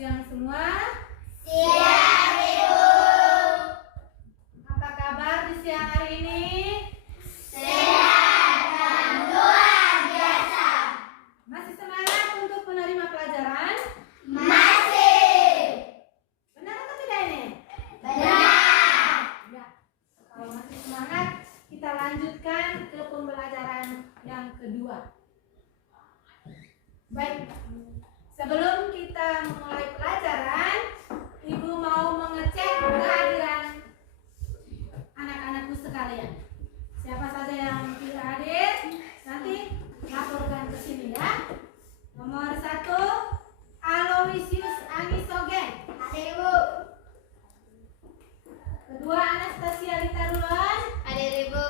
siang semua. Siang, Ibu. Apa kabar di siang hari ini? Sehat dan luar biasa. Masih semangat untuk menerima pelajaran? Masih. Benar atau tidak ini? Benar. Ya. Kalau masih semangat, kita lanjutkan ke pembelajaran yang kedua. Baik. Sebelum kita memulai pelajaran, Ibu mau mengecek kehadiran anak-anakku sekalian. Siapa saja yang tidak hadir, nanti laporkan ke sini ya. Nomor 1, Aloysius Anisogen. Hadir, Ibu. Kedua, Anastasia Litarulan. Hadir, Ibu.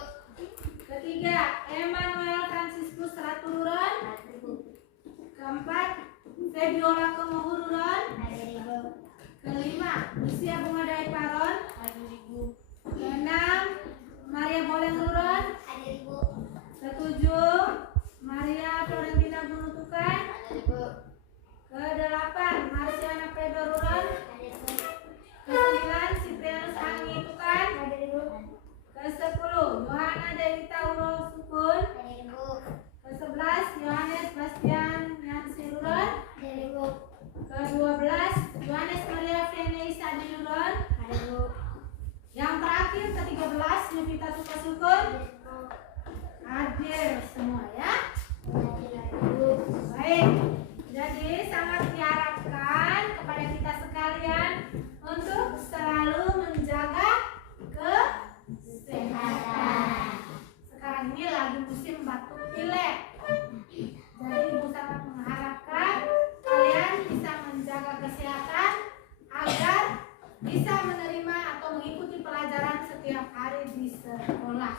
Ketiga, Emmanuel Franciscus Ratururan. Hadir, Ibu. Keempat, Febiola Kemohururan. Hadir, Ibu. Kelima, Lucia Bunga Daiparon. Hadir, Ibu. Keenam, Maria Boleng Ruron. Hadir, Ibu. Ketujuh, Maria Florentina Gunutukan. Hadir, Ibu. Kedelapan, Marsiana Pedro Ruron. Hadir, Ibu. Kesembilan, Siprianus Anggi Tukan. Hadir, Ibu. Ke-10, Yohana Dewi Tauro Sukun. Hadir, Ibu. Ke-11, Yohanes Bastian Yansi Ruron. Hadir, Ibu. Ke-12, Yohanes Maria Fenei Sadi Ruron. Hadir, Ibu. Yang terakhir, ke-13, Yuvita Sukasukun. Hadir semua ya. Hadir, Ibu. Baik, jadi sangat diharapkan kepada kita sekalian untuk selalu menjaga kesehatan. Sekarang ini lagi musim batuk pilek. Jadi Ibu sangat mengharapkan kalian bisa menjaga kesehatan agar bisa menerima atau mengikuti pelajaran setiap hari di sekolah.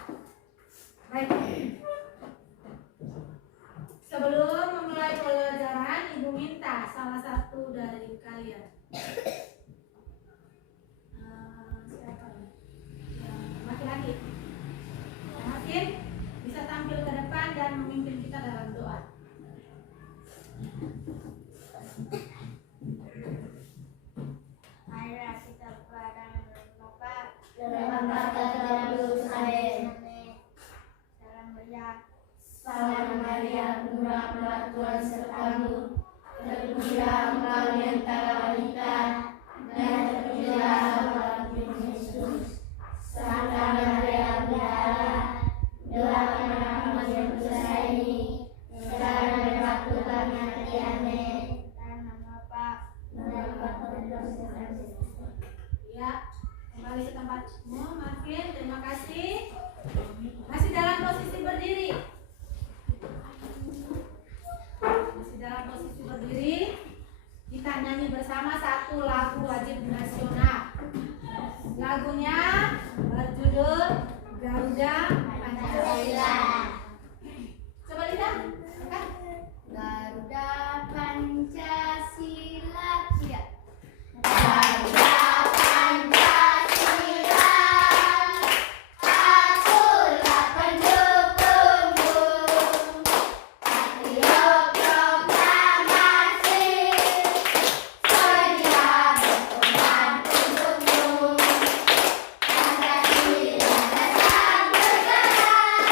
Baik. Sebelum memulai pelajaran, Ibu minta salah satu dari kalian. Siapa ini? Laki-laki. Makin bisa tampil ke depan dan memimpin kita dalam doa. Marilah kita kepada Bapa Dalam kata terus amin. Salam meriah. Salam Maria, penuh rahmat Tuhan sertamu. Terpujilah engkau di antara wanita, dan terpujilah buah Yesus. Santa Maria, Bunda Allah, doakan kami yang berdosa ini, sekarang dan waktu kami mati. Amin. Dalam nama Bapa Dalam kata terus amin. Ya, kembali ke tempatmu, Makin. Terima kasih. Masih dalam posisi berdiri. Masih dalam posisi berdiri. Kita nyanyi bersama satu lagu wajib nasional. Lagunya berjudul Garuda Pancasila. Coba lihat, kan? Garuda Pancasila. Ya. Garuda Pancasila, akulah pendukungmu. Patriot proklamasi, sedia berkorban untukmu. Pancasila datang bergerak,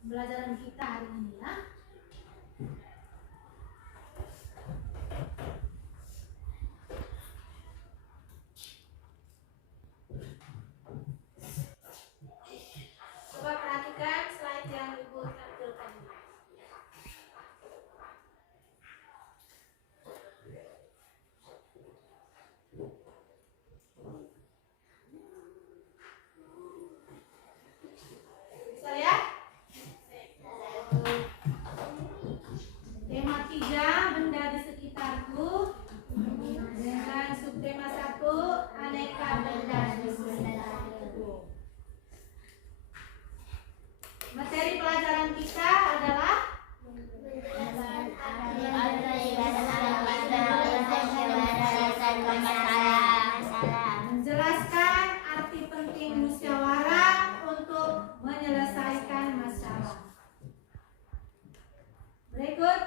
pembelajaran kita hari ini ya. Coba perhatikan slide yang Ibu tampilkan ini. Bisa lihat? Tema 3, benda di sekitarku, dengan subtema 1, aneka benda di sekitarku. Materi pelajaran kita adalah menjelaskan arti penting musyawarah untuk menyelesaikan masalah. Berikut,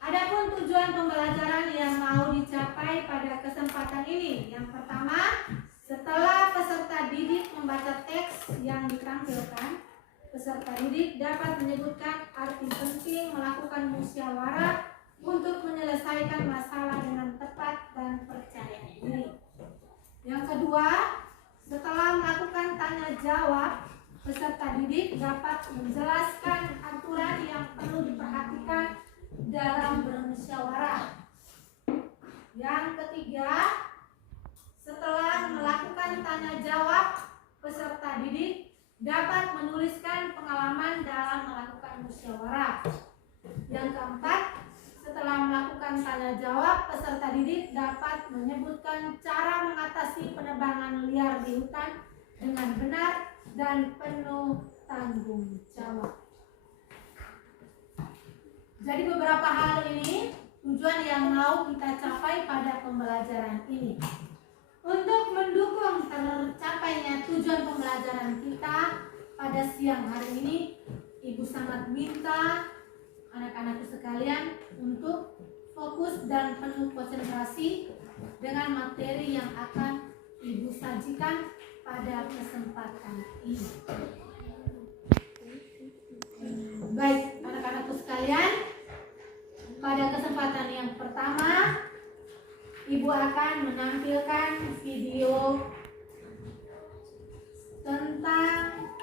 adapun tujuan pembelajaran yang mau dicapai pada kesempatan ini. Yang pertama, setelah peserta didik membaca teks yang ditampilkan, peserta didik dapat menyebutkan arti penting melakukan musyawarah untuk menyelesaikan masalah dengan tepat dan percaya diri. Yang kedua, setelah melakukan tanya jawab, peserta didik dapat menjelaskan aturan yang perlu diperhatikan dalam bermusyawarah. Yang ketiga, setelah melakukan tanya jawab, peserta didik dapat menuliskan pengalaman dalam melakukan musyawarah. Yang keempat, setelah melakukan tanya jawab, peserta didik dapat menyebutkan cara mengatasi penebangan liar di hutan dengan benar dan penuh tanggung jawab. Jadi beberapa hal ini tujuan yang mau kita capai pada pembelajaran ini. Untuk mendukung tercapainya tujuan pembelajaran kita pada siang hari ini, Ibu sangat minta anak-anakku sekalian untuk fokus dan penuh konsentrasi dengan materi yang akan Ibu sajikan pada kesempatan ini. Baik, anak-anakku sekalian, pada kesempatan yang pertama, Ibu akan menampilkan video tentang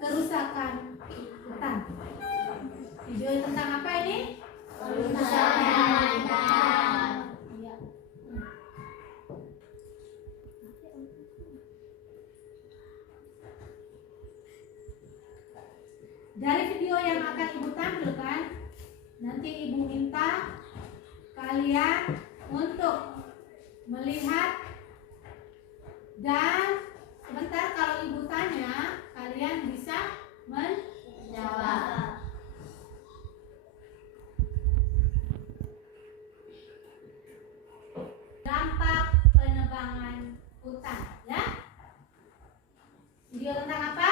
kerusakan hutan. Video tentang apa ini? Kerusakan hutan. Iya. Dari video yang akan Ibu tampilkan, nanti Ibu minta kalian untuk melihat dan sebentar kalau Ibu tanya, kalian bisa menjawab. Dampak penebangan hutan, ya. Video tentang apa?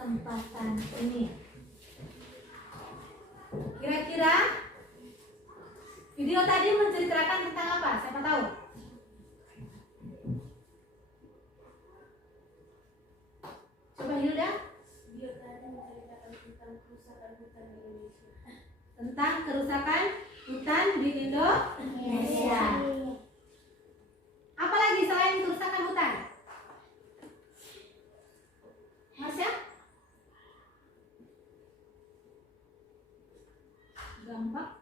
kesempatan ini. Kira-kira video tadi menceritakan tentang apa? Siapa tahu? Coba Hilda. Video tadi menceritakan tentang kerusakan hutan di Indonesia. Tentang kerusakan hutan di Indonesia. Apalagi selain kerusakan hutan? Masya? Dampak.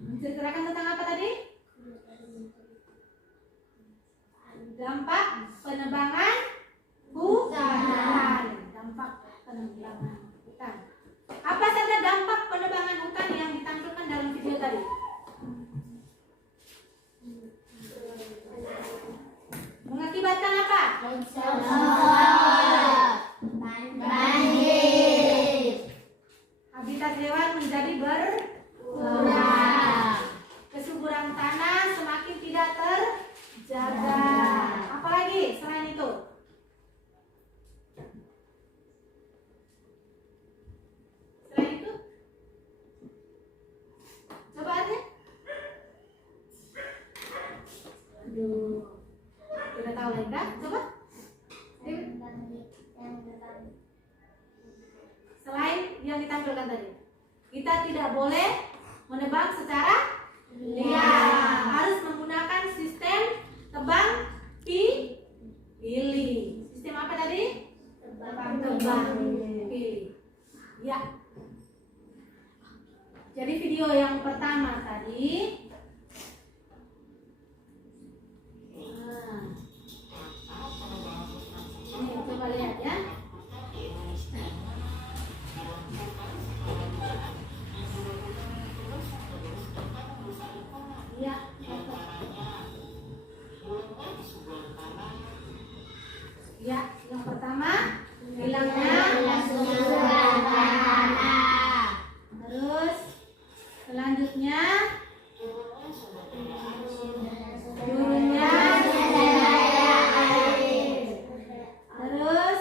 Menceritakan tentang apa tadi? Dampak penebangan hutan. Dampak penebangan hutan. Apa saja dampak penebangan hutan yang ditampilkan dalam video tadi? Mengakibatkan apa? Habitat hewan menjadi berkurang. Kesuburan tanah semakin tidak terjaga. Apalagi selain itu? Selain itu? Coba aja. Aduh. Tidak tahu lagi kan? Coba. Selain yang ditampilkan tadi, kita tidak boleh menebang secara liar. Harus menggunakan sistem tebang pilih. Sistem apa tadi? Tebang pilih. Ya. Jadi video yang pertama tadi. Ini coba lihat ya. Ya. Ya, yang pertama hilangnya terus selanjutnya turunnya terus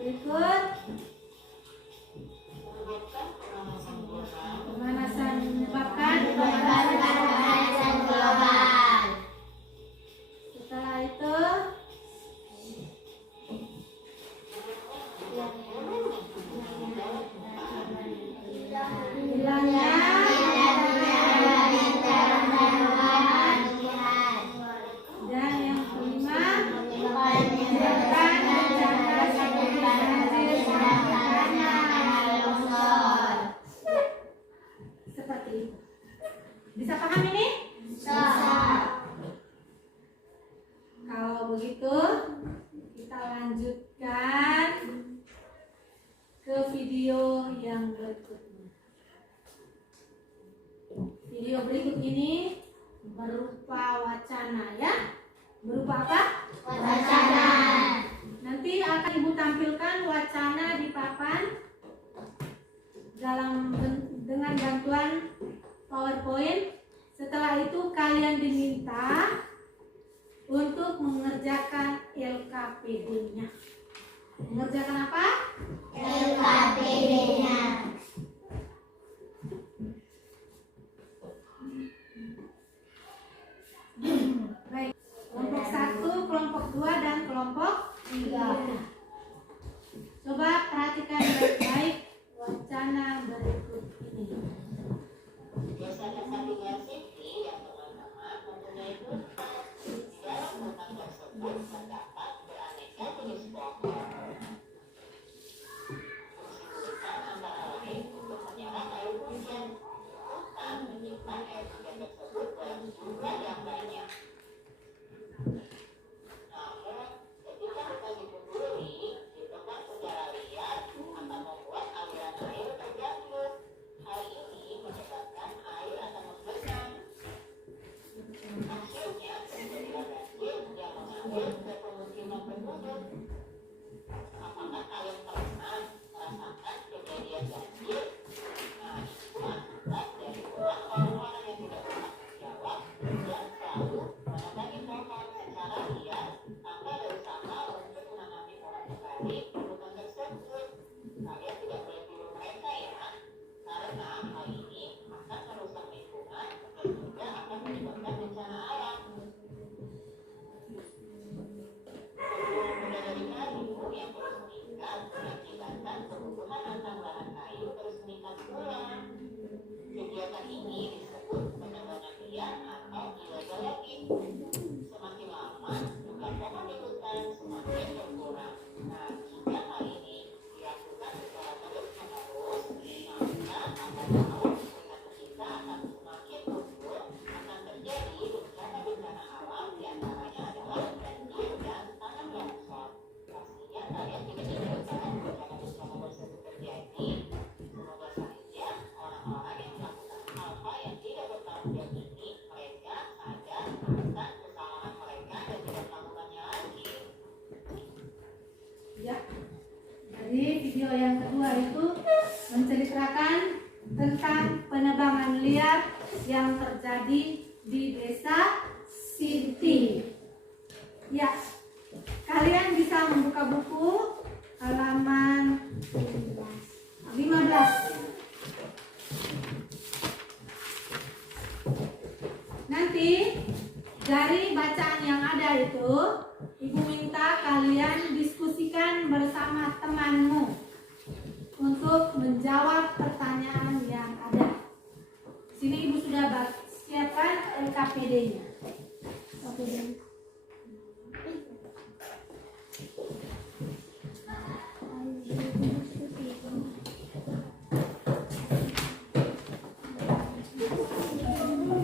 berikut pemanasan menyebabkan setelah itu hilangnya dan yang kelima menyebabkan bencana seperti banjir longsor. Seperti itu. Bisa paham ini? Bisa. Kalau begitu kita lanjutkan ke video yang berikutnya. Video berikut ini berupa wacana ya. Berupa apa? Wacana. Nanti akan Ibu tampilkan wacana di papan dengan bantuan PowerPoint. Setelah itu kalian diminta untuk mengerjakan LKPD-nya. Mengerjakan apa? LKPD-nya. Baik. Kelompok 1, kelompok 2, dan kelompok 3. Coba perhatikan baik-baik wacana berikut ini. Biasanya kandungan safety yang pertama mempunyai di dalam rumah tersebut terdapat beraneka jenis pohon. Antara tentang penebangan liar yang terjadi di Desa Siti. Ya, kalian bisa membuka buku halaman 15. Nanti dari bacaan yang ada itu, Ibu minta kalian diskusikan bersama temanmu untuk menjawab pertanyaan yang ada. Sini Ibu sudah siapkan LKPD-nya.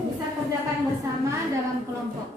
Bisa kerjakan bersama dalam kelompok.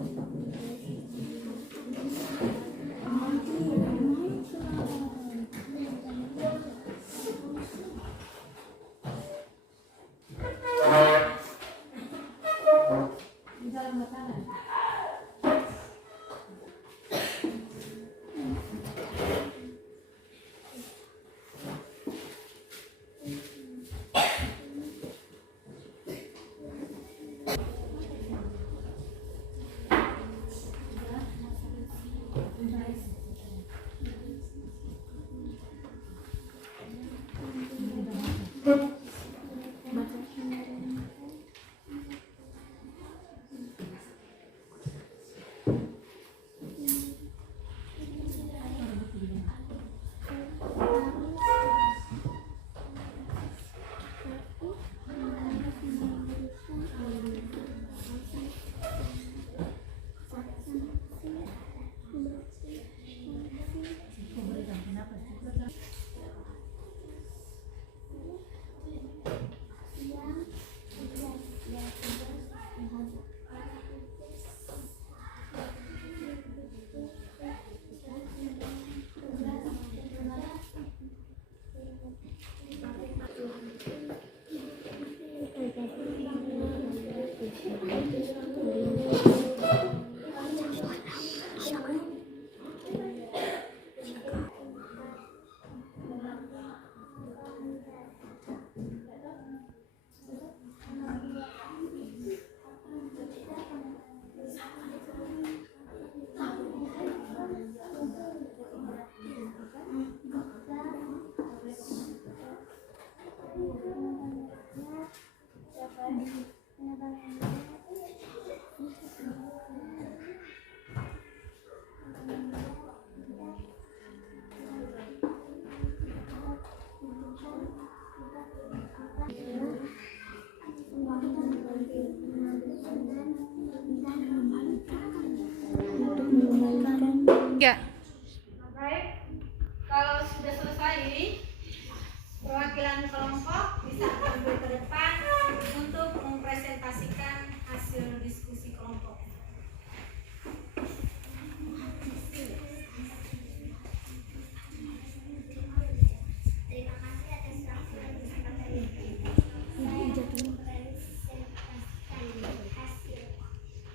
Ya. Baik, kalau sudah selesai, perwakilan kelompok bisa ambil ke depan untuk mempresentasikan hasil diskusi kelompok. Terima kasih atas waktu dan kesempatan ini. Saya mempresentasikan hasil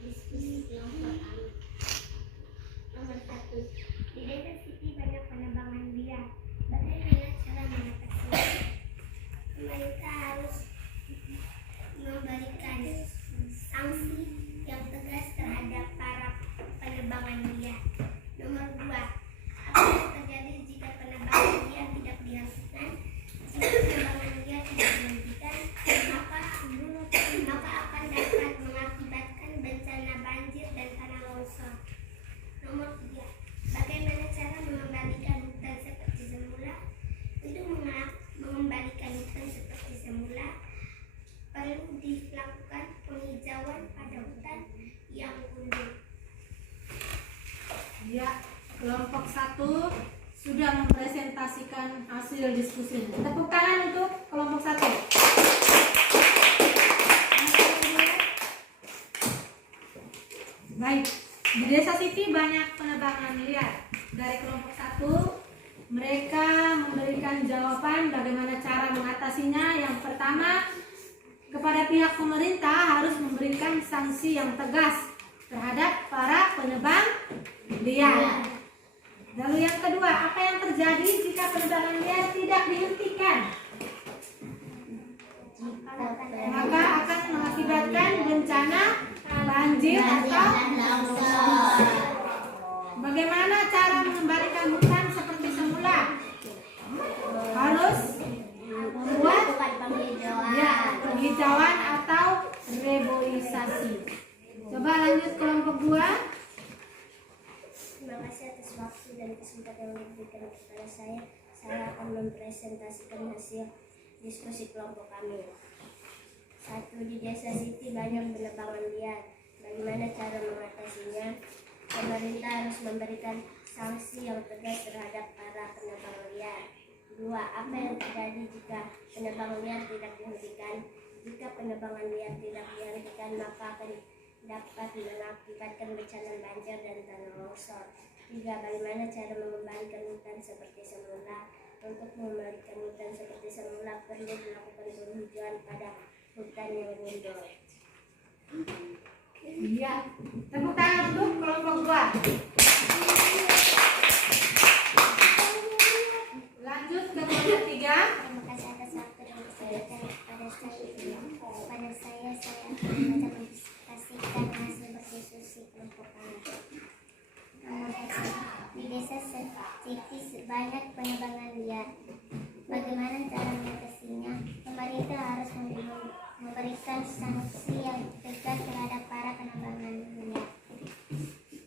diskusi kelompok kami. Nomor 1. Di Desa Siti banyak penebangan liar. Bagaimana cara mengatasinya? Pemerintah harus memberikan sanksi yang tegas terhadap para penebangan liar. Nomor 2. Apa yang terjadi jika penebangan liar tidak dihentikan? Jika penebangan liar tidak dihentikan, maka akan dapat mengakibatkan bencana banjir dan tanah longsor. Nomor 3. Bagaimana cara mengembalikan hutan seperti semula? Untuk mengembalikan hutan seperti semula, perlu dilakukan penghijauan pada hutan yang gundul. Ya, kelompok 1 sudah mempresentasikan hasil diskusinya. Tepuk tangan untuk kelompok 1. Baik, di Desa Siti banyak penebangan liar. Dari kelompok 1, mereka memberikan jawaban bagaimana cara mengatasinya. Yang pertama, kepada pihak pemerintah harus memberikan sanksi yang tegas terhadap para penebang liar. Lalu yang kedua, apa yang terjadi jika penebangan liar tidak dihentikan? maka akan mengakibatkan bencana banjir atau longsor. Bagaimana cara mengembalikan hutan seperti semula? Harus membuat penghijauan atau reboisasi. Coba lanjut kelompok 2. Terima kasih atas waktu dan kesempatan yang diberikan kepada saya. Saya akan mempresentasikan hasil diskusi kelompok kami. 1. Di desa Siti banyak penebangan liar. Bagaimana cara mengatasinya? Pemerintah harus memberikan sanksi yang tegas terhadap para penebang liar. 2. Apa yang terjadi jika penebangan liar tidak dihentikan? Jika penebangan liar tidak dihentikan, maka akan dapat mengakibatkan bencana banjir dan tanah longsor. 3. Bagaimana cara mengembalikan hutan seperti semula? Untuk mengembalikan hutan seperti semula perlu dilakukan penghijauan pada hutan yang gundul. Iya, tepuk tangan untuk kelompok 2. Lanjut ke kelompok 3. Terima kasih atas waktu dan kesempatan kepada saya. Saya akan mempresentasikan hasil diskusi kelompok kami. Di desa Siti banyak penebangan liar. Bagaimana cara mengatasinya? Pemerintah harus memberikan sanksi yang tegas terhadap para penebangan liar.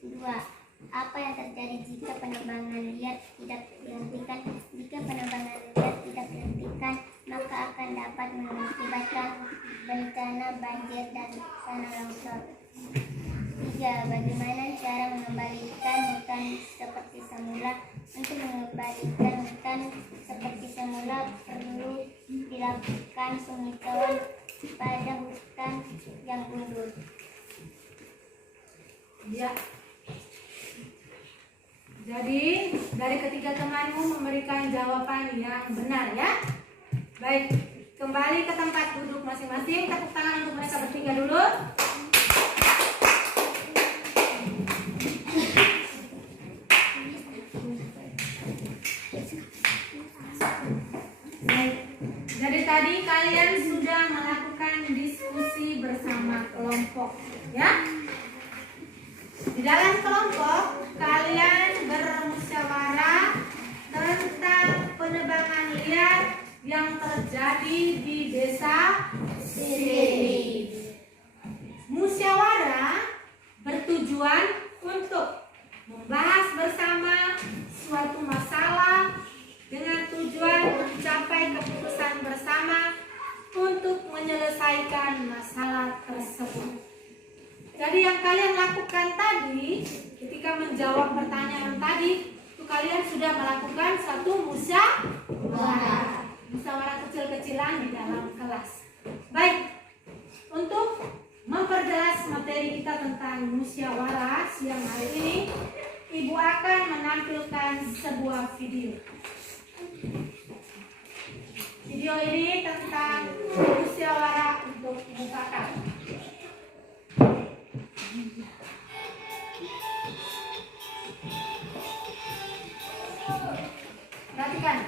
2. Apa yang terjadi jika penebangan liar tidak dihentikan? Jika penebangan liar tidak dihentikan, maka akan dapat mengakibatkan bencana banjir dan tanah longsor. 3. Bagaimana cara mengembalikan hutan seperti semula? Untuk mengembalikan hutan seperti semula perlu dilakukan penghijauan pada hutan yang gundul. Ya. Jadi dari ketiga temanmu memberikan jawaban yang benar ya. Baik, kembali ke tempat duduk masing-masing. Tepuk tangan untuk mereka bertiga dulu. Baik, dari tadi kalian sudah melakukan diskusi bersama kelompok ya. Di dalam kelompok kalian bermusyawarah tentang penebangan liar yang terjadi di desa Siti. Musyawarah bertujuan untuk membahas bersama suatu masalah dengan tujuan mencapai keputusan bersama untuk menyelesaikan masalah tersebut. Jadi yang kalian lakukan tadi ketika menjawab pertanyaan tadi, itu kalian sudah melakukan satu musyawarah kecil-kecilan di dalam kelas. Baik, untuk memperjelas materi kita tentang musyawarah siang hari ini, Ibu akan menampilkan sebuah video. Video ini tentang musyawarah untuk mufakat. Perhatikan.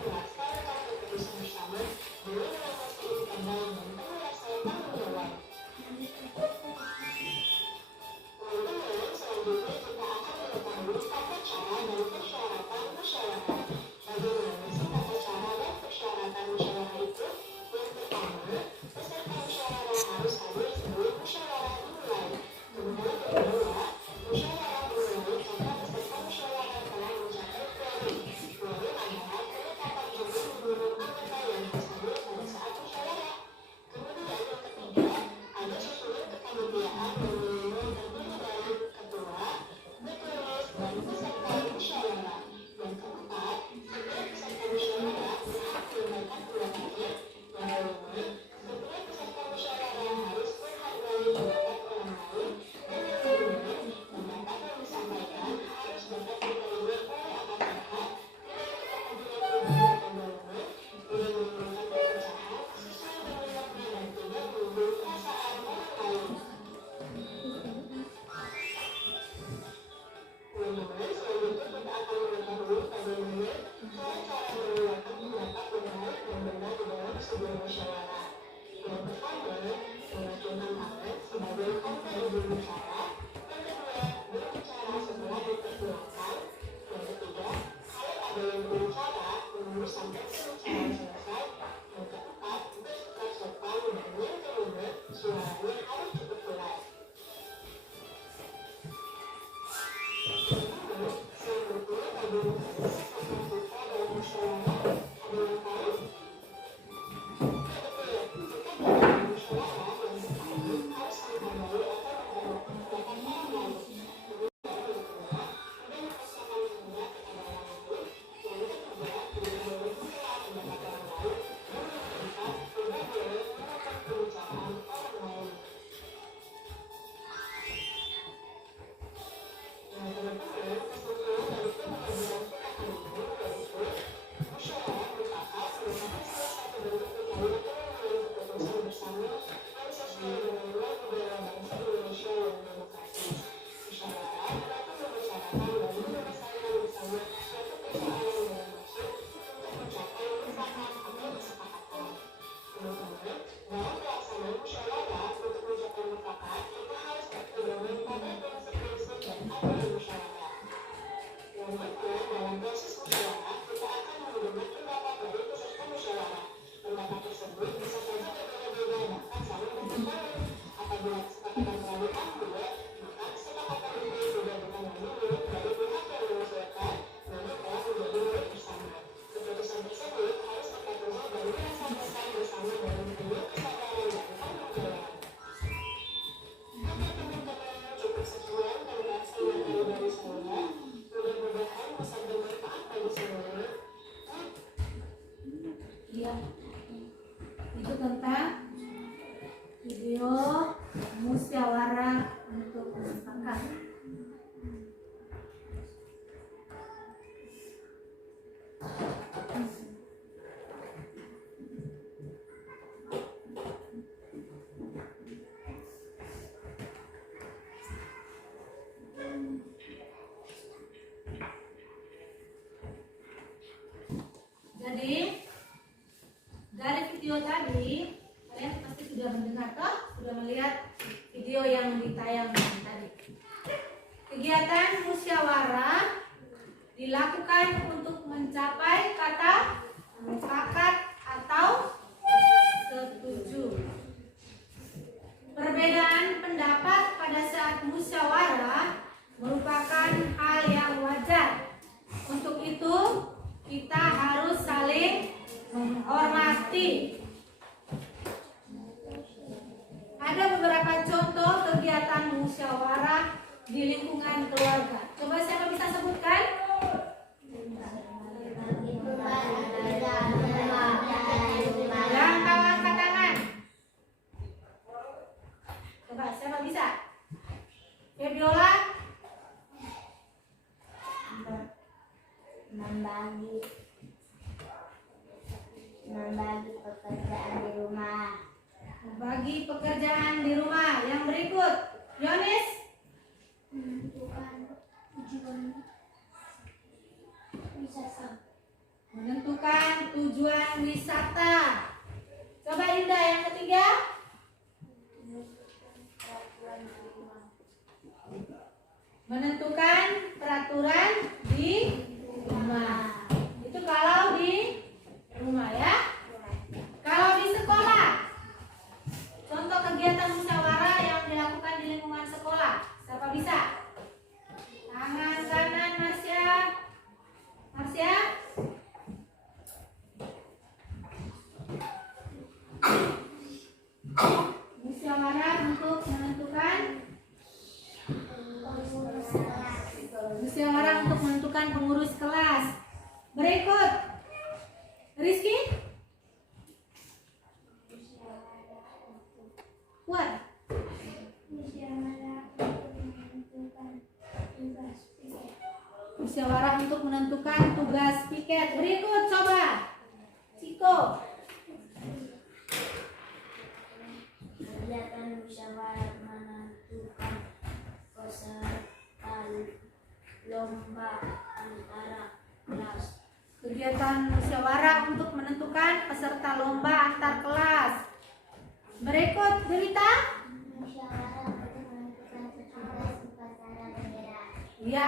memuaskan keputusan bersama demi mengatasi internal dan penyelesaian tanggung jawab. Teman-teman, selanjutnya kita akan mengetahui tata cara dan persyaratan musyawarah. Bagaimana sih tata cara dan persyaratan musyawarah itu? Yang pertama, peserta musyawarah harus hadir sebelum musyawarah dimulai. Kemudian kedua, musyawarah dimulai jika peserta musyawarah telah mencapai quorum. Quorum adalah penetapan jumlah menurut anggota yang harus hadir pada saat musyawarah. Kemudian yang ketiga, ada susunan kepanitiaan yang minimal terdiri dari ketua, tertulis, dan peserta musyawarah. Yang keempat, setiap peserta musyawarah berhak menyampaikan pendapatnya. Yang kelima, setiap peserta musyawarah harus menghargai pendapat orang lain. Dan yang kelima, pendapat yang disampaikan harus dapat diterima oleh akar pihak, tidak berkeadilan publik atau golongan, tidak menimbulkan perpecahan, sesuai dengan makna dan tidak menimbulkan perasaan orang lain. Teman-teman, selanjutnya kita akan mengetahui bagaimana cara-cara mengeluarkan pendapat yang baik dan benar di dalam sebuah musyawarah. Yang pertama, mengacungkan tangan sebagai tanda berbicara. Yang kedua, berbicara setelah dipersilakan. Yang ketiga, kalau ada yang berbicara, menunggu sampai pembicaraan selesai. Yang keempat, bersikap sopan. Dan yang kelima, suaranya harus cukup jelas. Teman-teman, selanjutnya bagaimana sikap kita dalam musyawarah? Ada yang tahu? Ya, itu tentang video musyawarah untuk mufakat. Jadi dari video tadi kalian pasti sudah mendengar toh, sudah melihat video yang ditayangkan tadi. Kegiatan musyawarah dilakukan untuk mencapai kata mufakat atau setuju. Perbedaan pendapat pada saat musyawarah merupakan hal yang wajar. Untuk itu kita harus saling menghormati. Ada beberapa contoh kegiatan musyawarah di lingkungan keluarga. Coba siapa bisa sebutkan? Yang tahu angkat tangan. Coba siapa bisa? Febiola? Membagi pekerjaan di rumah. Bagi pekerjaan di rumah. Yang berikut, Yonis? Menentukan tujuan wisata. Menentukan tujuan wisata. Coba Indah yang ketiga. Menentukan peraturan di rumah. Itu kalau di rumah ya. Kalau di sekolah, contoh kegiatan musyawarah yang dilakukan di lingkungan sekolah. Siapa bisa? Tangan kanan Marsya. Marsya. Musyawarah untuk menentukan pengurus kelas. Berikut Rizky. Kuat. Musyawarah untuk menentukan tugas piket. Berikut coba Ciko. Kegiatan musyawarah menentukan peserta lomba antara kelas. Kegiatan musyawarah untuk menentukan peserta lomba antar kelas. Berikut Delita. Musyawarah untuk menentukan petugas upacara bendera. Iya,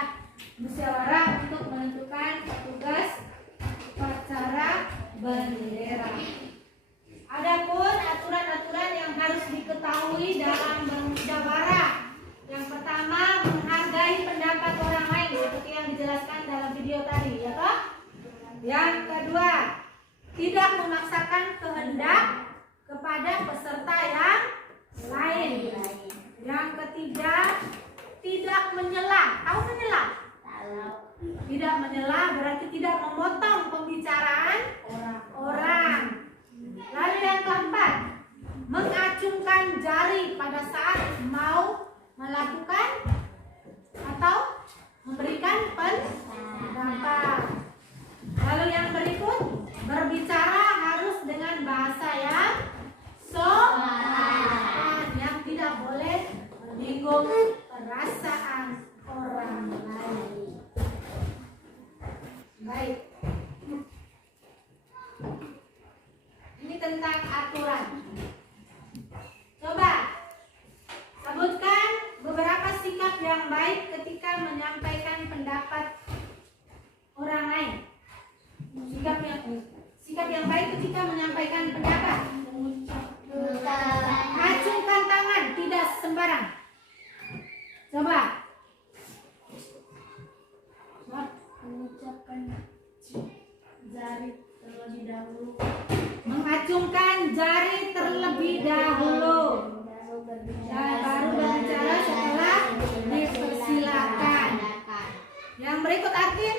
musyawarah untuk menentukan petugas upacara bendera. Adapun aturan-aturan yang harus diketahui dalam bermusyawarah. Yang pertama, menghargai pendapat orang lain seperti yang dijelaskan dalam video tadi, ya toh? Yang kedua, tidak memaksakan kehendak kepada peserta yang lain. Yang ketiga, tidak menyela. Tahu menyela? Tidak menyela berarti tidak memotong pembicaraan orang. Lalu yang keempat, mengacungkan jari pada saat mau melakukan atau memberikan pendapat. Lalu yang berikut, berbicara harus dengan bahasa yang sopan, yang tidak boleh menyinggung perasaan orang lain. Baik. Ini tentang aturan. Coba sebutkan beberapa sikap yang baik ketika menyampaikan pendapat orang lain. Sikap yang baik ketika menyampaikan pendapat. Acungkan tangan, tidak sembarang. Coba. Mengucapkan jari terlebih dahulu. Mengacungkan jari terlebih dahulu. Dan baru berbicara setelah dipersilakan. Yang berikut Akin.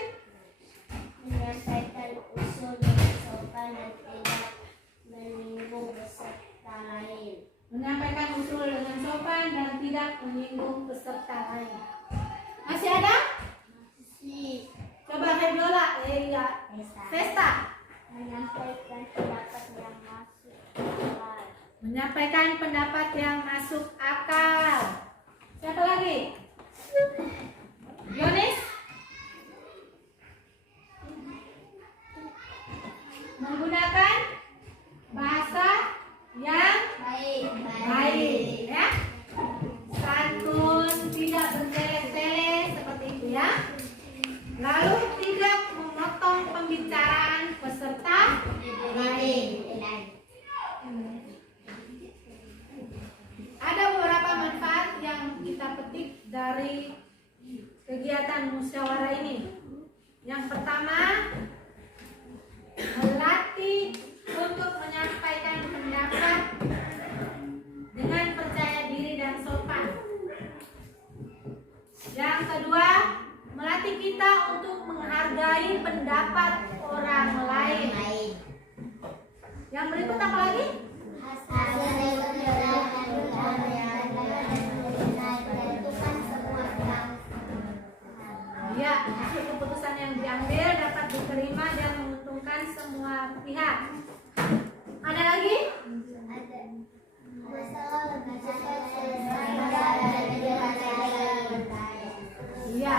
Menyampaikan usul dengan sopan dan tidak menyinggung peserta lain. Menyampaikan usul dengan sopan dan tidak menyinggung peserta lain. Masih ada? Si Coba Febiola, Vesta. menyampaikan pendapat yang masuk akal. Menyampaikan pendapat yang masuk akal. Siapa lagi? Yonis. Menggunakan bahasa yang baik, ya. Santun, tidak bertele-tele seperti itu ya. Lalu tidak memotong pembicaraan peserta lain. Ada beberapa manfaat yang kita petik dari kegiatan musyawarah ini. Yang pertama, melatih untuk menyampaikan pendapat dengan percaya diri dan sopan. Yang kedua, melatih kita untuk menghargai pendapat orang lain. Yang berikut apa lagi? Ya, hasil keputusan yang diambil dapat diterima dan menguntungkan semua pihak. Ada lagi? Iya.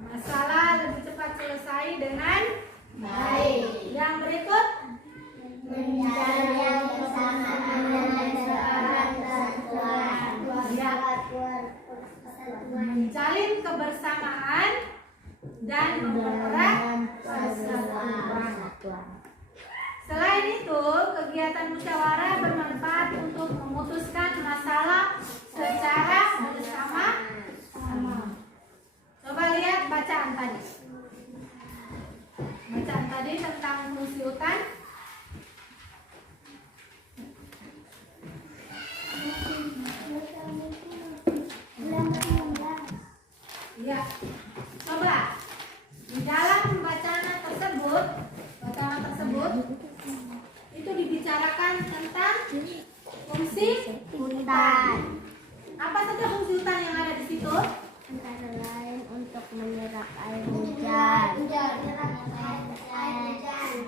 Masalah lebih cepat selesai dengan baik. Yang kebersamaan dan mempererat persatuan. Selain itu, kegiatan musyawarah bermanfaat untuk memutuskan masalah secara bersama-sama. Coba lihat bacaan tadi. Bacaan tadi tentang fungsi hutan. Ya, coba di dalam bacaan tersebut itu dibicarakan tentang fungsi Hutan apa saja fungsi hutan yang ada di situ? antara lain untuk menyerap air hujan,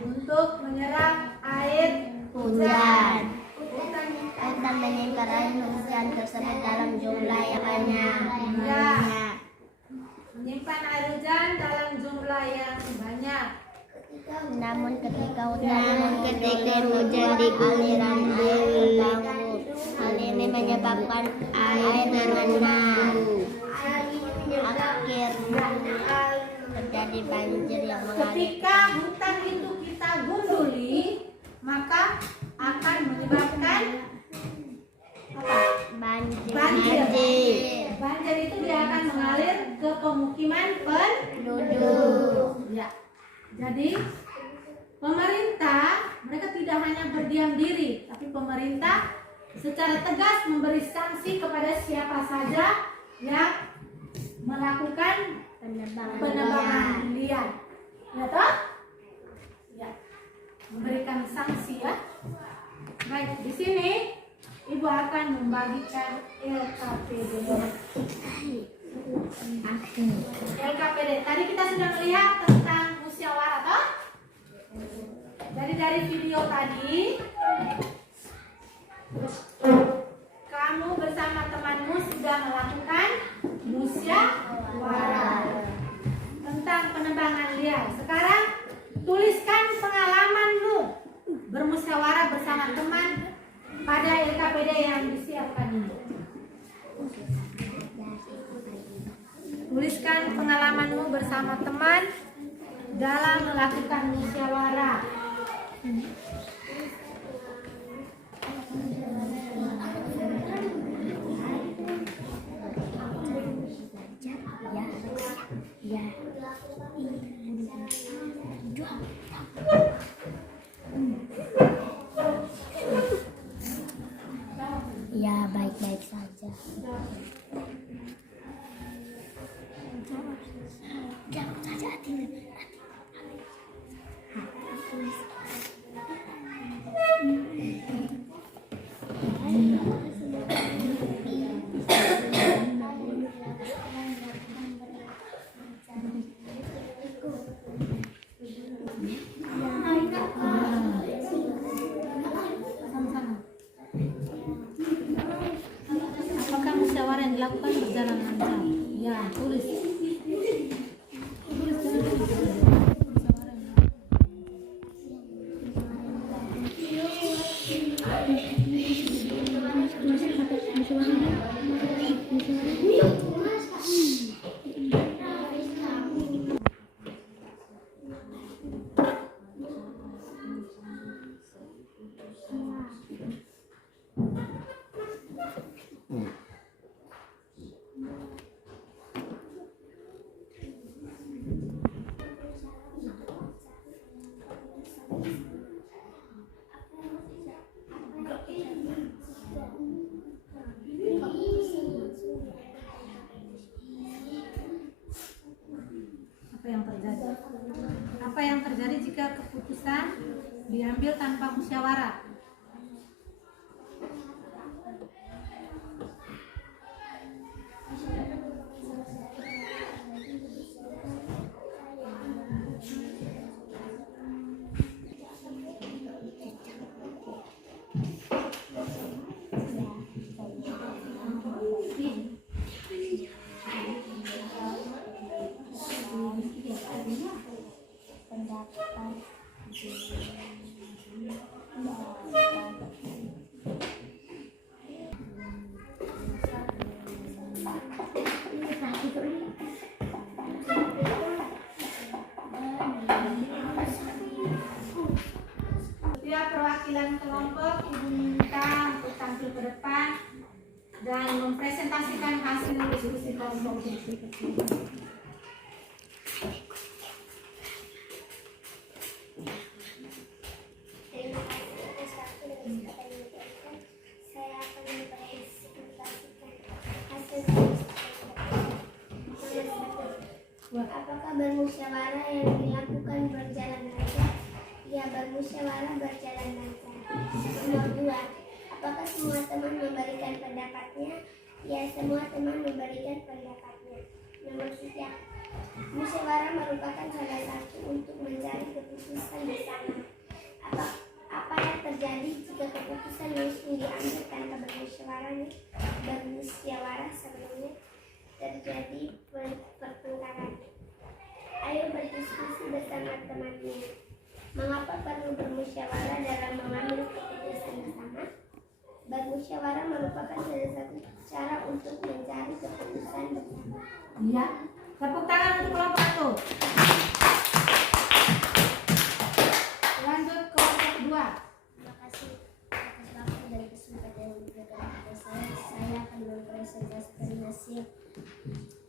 Untuk menyerap air hujan. hutan menyimpan air hujan tersebut dalam jumlah yang banyak. Ya, menyimpan air hujan dalam jumlah yang banyak. Namun ketika hujan di aliran air berlangsung, hal ini menyebabkan air mengenang. Akhirnya terjadi banjir yang mengalir. Ketika hutan itu kita gunduli, maka akan menyebabkan apa? Banjir. Banjir itu dia akan mengalir ke pemukiman penduduk. Ya. Jadi pemerintah mereka tidak hanya berdiam diri, tapi pemerintah secara tegas memberi sanksi kepada siapa saja yang melakukan penebangan liar. Ya toh? Ya. Memberikan sanksi ya. Baik, di sini Ibu akan membagikan LKPD. LKPD. Tadi kita sudah melihat tentang musyawarah toh? Jadi dari video tadi kamu bersama temanmu sudah melakukan musyawarah tentang penebangan liar. Sekarang tuliskan pengalamanmu bermusyawarah bersama teman pada LKPD yang disiapkan ini. Tuliskan pengalamanmu bersama teman dalam melakukan musyawarah. Ya, baik-baik saja. Jangan saja Apakah musyawarah yang dilakukan berjalan lancar? Ya, tulis. Apa yang terjadi jika keputusan diambil tanpa musyawarah? Setiap perwakilan kelompok Ibu minta untuk tampil ke depan dan mempresentasikan hasil diskusi kelompok. Terima kasih atas waktu dan kesempatan yang diberikan. Saya akan mempresentasikan hasil diskusi. Apakah bermusyawarah yang dilakukan berjalan lancar? Ya, bermusyawarah berjalan lancar. Nomor 2. Apakah semua teman memberikan pendapatnya? Ya, semua teman memberikan pendapatnya. Nomor 3. Musyawarah merupakan salah satu untuk mencari keputusan bersama. Apa yang terjadi jika keputusan langsung diambil tanpa bermusyawarah sebelumnya? Terjadi pertengkaran. Ayo berdiskusi bersama temannya. Mengapa perlu bermusyawarah dalam mengambil keputusan bersama? Bermusyawarah merupakan salah satu cara untuk mencari keputusan bersama. Iya. Tepuk tangan untuk kelompok 1. Lanjut kelompok 2. Terima kasih atas waktu dan kesempatan yang diberikan kepada saya. Saya akan mempresentasikan hasil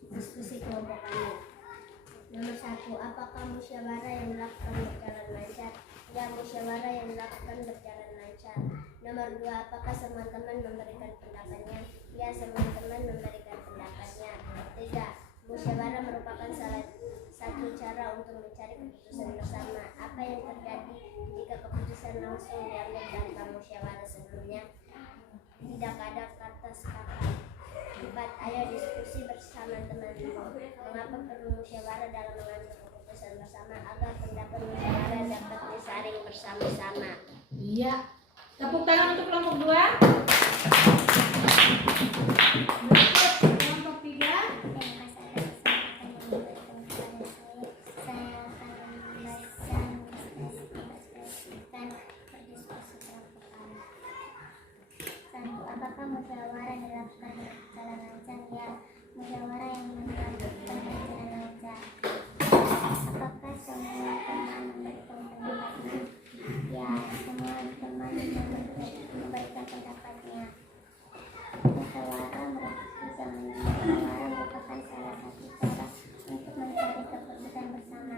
diskusi kelompok kami. Nomor 1. Apakah musyawarah yang dilakukan berjalan lancar? Ya, musyawarah yang dilakukan berjalan lancar. Nomor 2. Apakah semua teman memberikan pendapatnya? Ya, semua teman memberikan pendapatnya. 3. Musyawarah merupakan salah satu cara untuk mencari keputusan bersama. Apa yang terjadi jika keputusan langsung diambil tanpa musyawarah sebelumnya? Tidak ada kata sepakat. 4. Ayo diskusi bersama teman-teman. Mengapa perlu musyawarah dalam mengambil keputusan bersama? Agar pendapat musyawarah dapat disaring bersama-sama. Iya. Tepuk tangan untuk kelompok 2. Berikut kelompok 3. Terima kasih atas kesempatan yang diberikan kepada saya. Saya akan mempresentasikan berdiskusi kelompok kami. 1. Apakah musyawarah dilakukan berjalan lancar? Ya, musyawarah yang dilakukan berjalan lancar. Apakah semua teman memberikan pendapatnya? Ya, semua teman memberikan pendapatnya. Musyawarah merupakan salah satu cara untuk mencari keputusan bersama.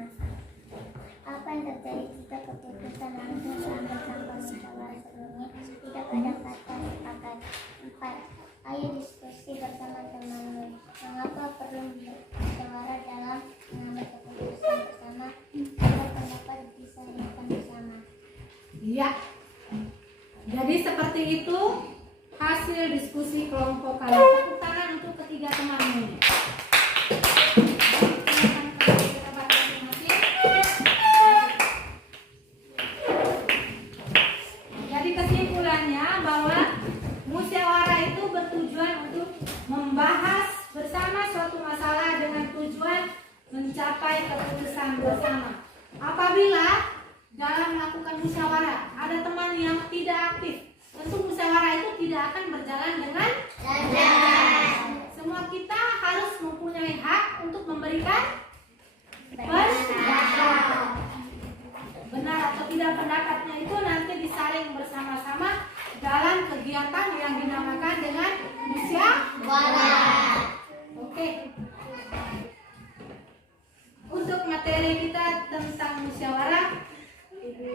Apa yang terjadi jika keputusan langsung diambil tanpa musyawarah sebelumnya? Tidak ada kata sepakat. 4. Ayo diskusi bersama temanmu. Mengapa perlu musyawarah dalam mengambil keputusan bersama? Agar pendapat disaringkan bersama. Iya. Jadi seperti itu hasil diskusi kelompok kalian. Tepuk tangan untuk ketiga temanmu. Jadi kesimpulannya bahwa musyawarah itu bertujuan untuk membahas bersama suatu masalah dengan tujuan mencapai keputusan bersama. Apabila dalam melakukan musyawarah ada teman yang tidak aktif, tentu musyawarah itu tidak akan berjalan dengan lancar. Semua kita harus mempunyai hak untuk memberikan pendapat. Benar atau tidak pendapatnya itu nanti disaring bersama-sama dalam kegiatan yang dinamakan dengan musyawarah. Oke. Untuk materi kita tentang musyawarah, Ibu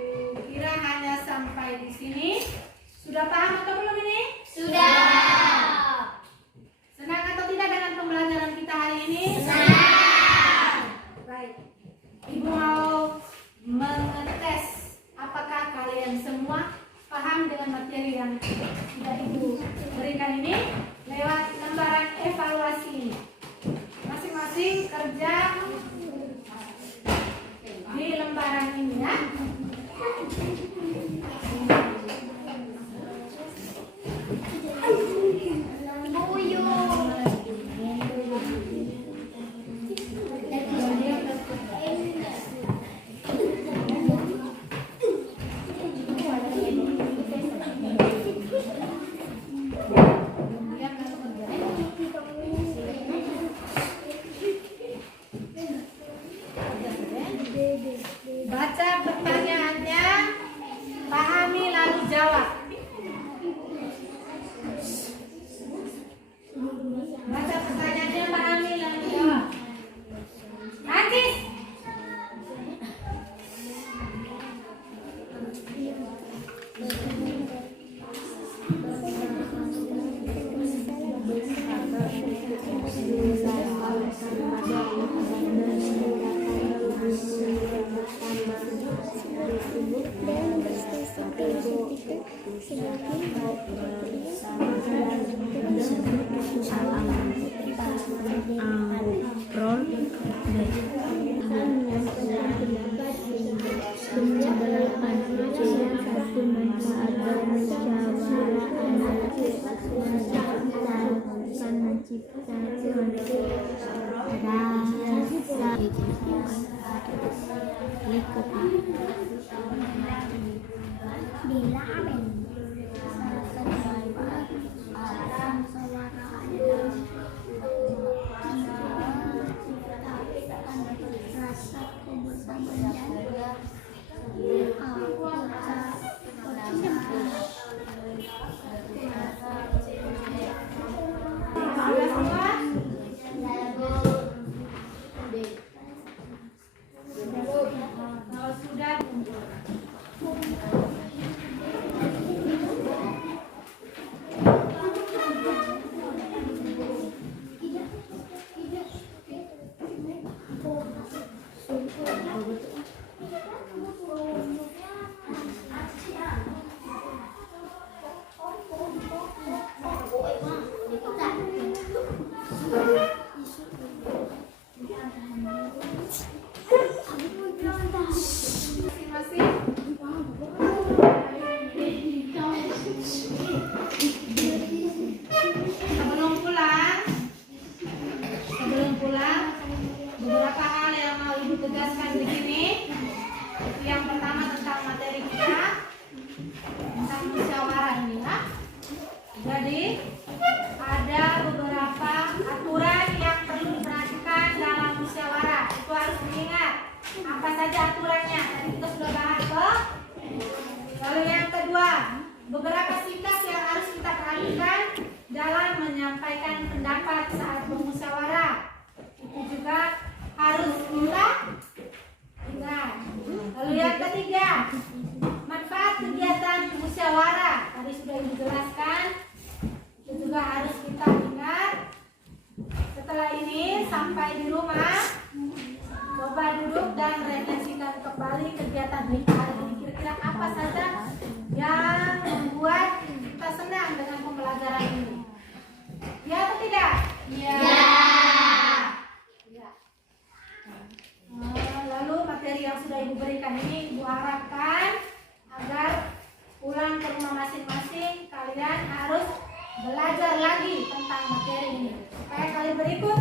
kira hanya sampai di sini. Sudah paham atau belum ini? Sudah. Senang atau tidak dengan pembelajaran kita hari ini? Senang. Baik. Ibu mau mengetes apakah kalian semua paham dengan materi yang sudah Ibu berikan ini lewat lembaran evaluasi ini. Masing-masing kerja di lembaran ini ya. Kemudian kalau Kalau sudah masing-masing sebelum pulang beberapa hal yang mau ibu tegaskan di sini. Yang pertama tentang materi kita tentang musyawarah ini ya. Jadi ada beberapa aturan yang perlu diperhatikan dalam musyawarah. Itu harus diingat. Apa saja aturannya? Tadi kita sudah bahas kok. Lalu yang kedua, beberapa sikap yang harus kita perhatikan dalam menyampaikan pendapat saat bermusyawarah. Itu juga harus kita ingat. Lalu yang ketiga, manfaat kegiatan musyawarah. Tadi sudah ibu jelaskan. Itu juga harus kita ingat. Setelah ini sampai di rumah, coba duduk dan refleksikan kembali kegiatan kita hari ini. Kira-kira apa saja yang membuat kita senang dengan pembelajaran ini? Ya atau tidak? Ya. Lalu materi yang sudah ibu berikan ini ibu harapkan agar pulang ke rumah masing-masing kalian harus belajar lagi tentang materi ini. Supaya kali berikut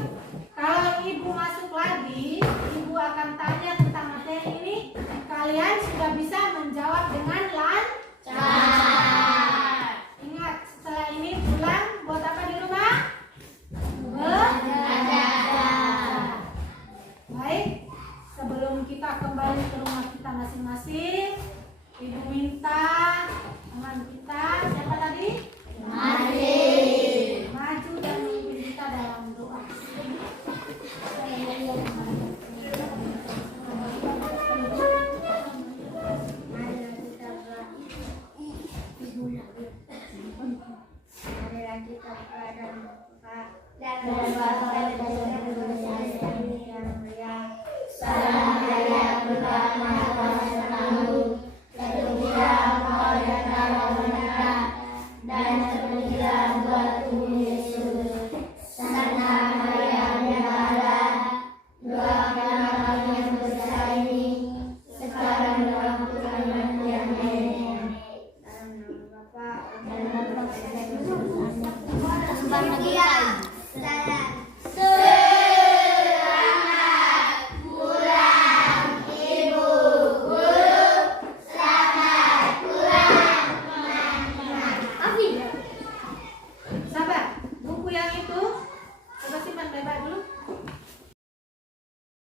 kalau ibu masuk lagi, ibu akan tanya tentang materi ini, kalian sudah bisa menjawab dengan lancar. Ingat, setelah ini pulang buat apa di rumah? Belajar. Baik, sebelum kita kembali ke rumah kita masing-masing, ibu minta teman kita, siapa tadi? Maju dan memimpin kita dalam doa. Salam.